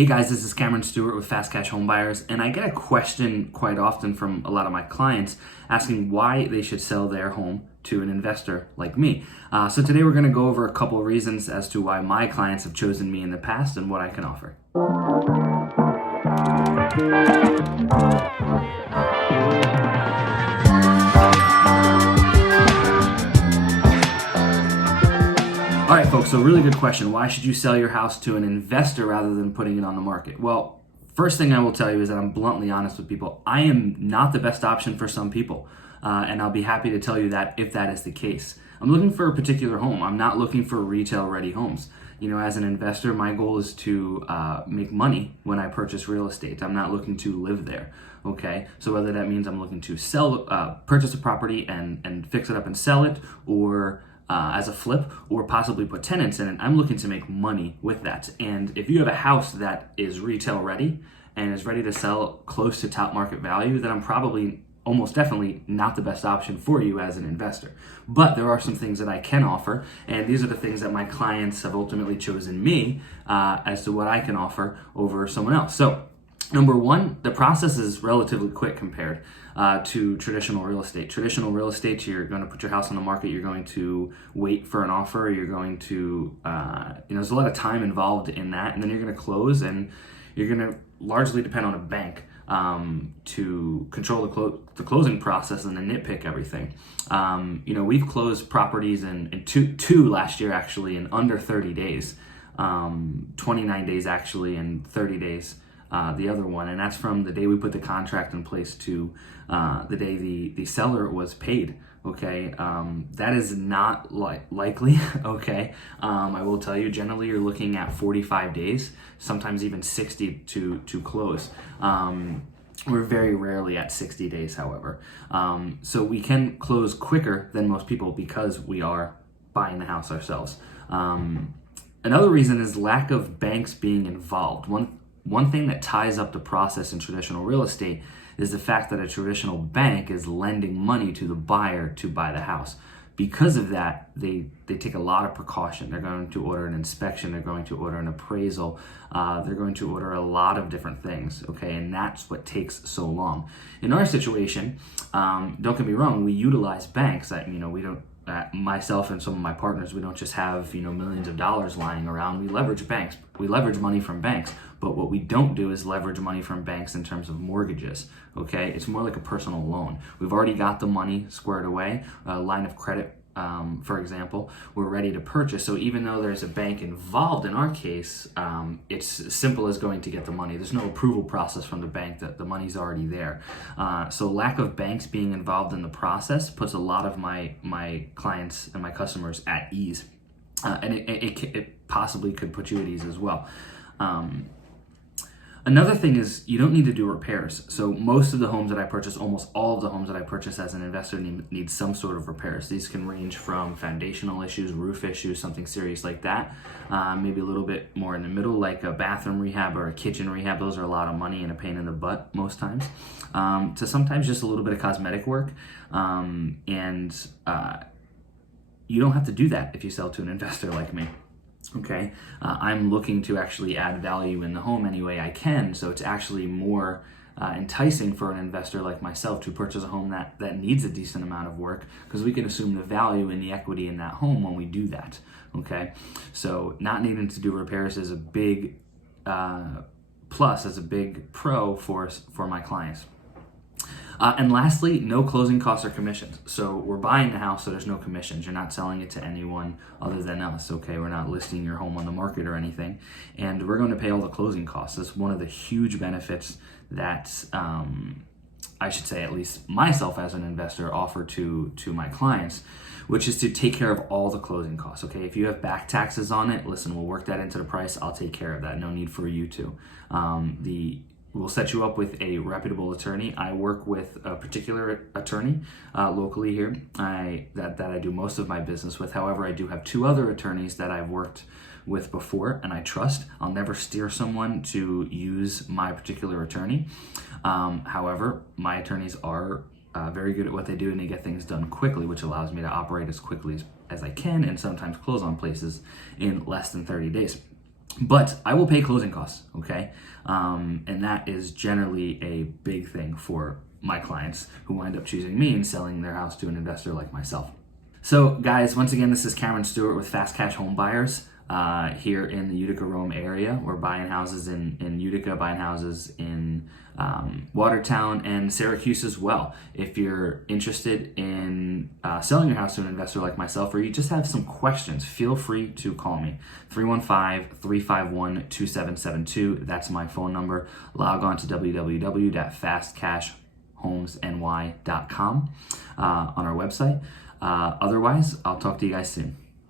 Hey guys, this is Cameron Stewart with Fast Cash Home Buyers, and I get a question quite often from a lot of my clients asking why they should sell their home to an investor like me. So today we're going to go over a couple of reasons as to why my clients have chosen me in the past and what I can offer. All right, folks, so really good question. Why should you sell your house to an investor rather than putting it on the market? Well, first thing I will tell you is that I'm bluntly honest with people. I am not the best option for some people, and I'll be happy to tell you that if that is the case. I'm looking for a particular home. I'm not looking for retail-ready homes. You know, as an investor, my goal is to make money when I purchase real estate. I'm not looking to live there, okay? So whether that means I'm looking to purchase a property and fix it up and sell it, or as a flip, or possibly put tenants in it, I'm looking to make money with that. And if you have a house that is retail ready and is ready to sell close to top market value, then I'm probably almost definitely not the best option for you as an investor. But there are some things that I can offer, and these are the things that my clients have ultimately chosen me as to what I can offer over someone else. So number one, the process is relatively quick compared to traditional real estate. Traditional real estate, you're going to put your house on the market, you're going to wait for an offer, you're going to, there's a lot of time involved in that, and then you're going to close, and you're going to largely depend on a bank to control the closing process and then nitpick everything. We've closed properties in two last year actually in under 30 days, 29 days actually, and 30 days the other one, and that's from the day we put the contract in place to the day the seller was paid. Okay, that is not likely. Okay, I will tell you, generally you're looking at 45 days, sometimes even 60 to close. We're very rarely at 60 days, however. So we can close quicker than most people because we are buying the house ourselves. Another reason is lack of banks being involved. One thing that ties up the process in traditional real estate is the fact that a traditional bank is lending money to the buyer to buy the house. Because of that, they take a lot of precaution. They're going to order an inspection, they're going to order an appraisal, they're going to order a lot of different things, okay? And that's what takes so long. In our situation, don't get me wrong, we utilize banks. We don't, myself and some of my partners, we don't just have millions of dollars lying around. We leverage banks. We leverage money from banks. But what we don't do is leverage money from banks in terms of mortgages, okay? It's more like a personal loan. We've already got the money squared away, a line of credit, for example, we're ready to purchase. So even though there's a bank involved in our case, it's as simple as going to get the money. There's no approval process from the bank, that the money's already there. So lack of banks being involved in the process puts a lot of my clients and my customers at ease. And it possibly could put you at ease as well. Another thing is you don't need to do repairs. So most of the homes that I purchase, almost all of the homes that I purchase as an investor need some sort of repairs. These can range from foundational issues, roof issues, something serious like that. Maybe a little bit more in the middle, like a bathroom rehab or a kitchen rehab. Those are a lot of money and a pain in the butt most times. To sometimes just a little bit of cosmetic work. You don't have to do that if you sell to an investor like me. Okay, I'm looking to actually add value in the home any way I can, so it's actually more enticing for an investor like myself to purchase a home that needs a decent amount of work, because we can assume the value and the equity in that home when we do that. Okay, so not needing to do repairs is a big plus, as a big pro for my clients. And lastly, no closing costs or commissions. So we're buying the house, so there's no commissions. You're not selling it to anyone other than us, okay? We're not listing your home on the market or anything. And we're going to pay all the closing costs. That's one of the huge benefits that I should say, at least myself as an investor, offer to my clients, which is to take care of all the closing costs, okay? If you have back taxes on it, listen, we'll work that into the price. I'll take care of that. No need for you to. We'll set you up with a reputable attorney. I work with a particular attorney locally here that I do most of my business with. However, I do have two other attorneys that I've worked with before and I trust. I'll never steer someone to use my particular attorney. However, my attorneys are very good at what they do, and they get things done quickly, which allows me to operate as quickly as I can and sometimes close on places in less than 30 days. But I will pay closing costs, okay? And that is generally a big thing for my clients who wind up choosing me and selling their house to an investor like myself. So, guys, once again, this is Cameron Stewart with Fast Cash Home Buyers here in the Utica, Rome area. We're buying houses in Utica, buying houses in Watertown and Syracuse as well. If you're interested in selling your house to an investor like myself, or you just have some questions, feel free to call me. 315-351-2772. That's my phone number. Log on to www.fastcashhomesny.com on our website. Otherwise, I'll talk to you guys soon.